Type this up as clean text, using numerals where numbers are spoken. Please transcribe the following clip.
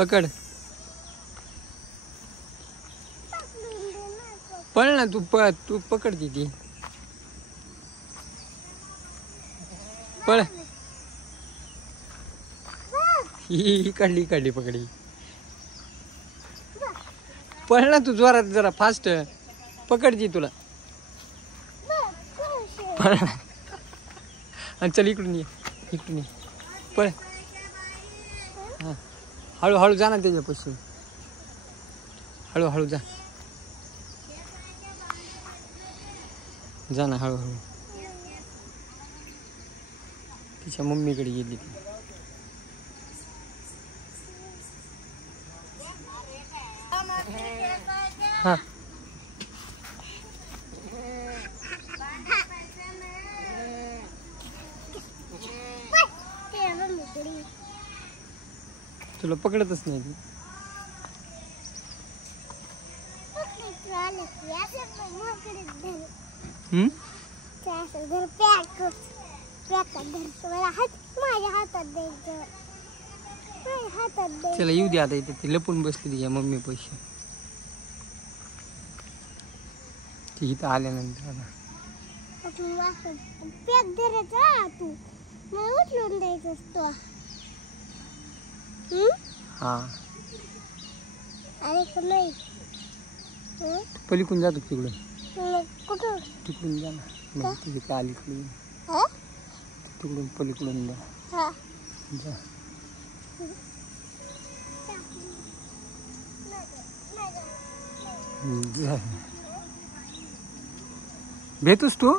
पकड. पळ ना तू, तू पकड ती. पळ. ही काढली पकडी. पळ ना तू जोरात, जरा फास्ट पकडती तुला. पळ आणि चल इकडून ये. पळ. हा हळूहळू जा ना त्याच्यापासून. हळूहळू जा ना हळूहळू. तिच्या मम्मीकडे गेली ती. हा तुला पकडतच नाही ती. चला येऊ दे आता. इथे ती लपून बसली तिच्या मम्मी पैसे. ती इथं आल्यानंतर आता हा पलीकडून जातो तिकडून. तिकडून जा ना. तिथे आली तिकडून पलीकडून जा. भेटूस तू.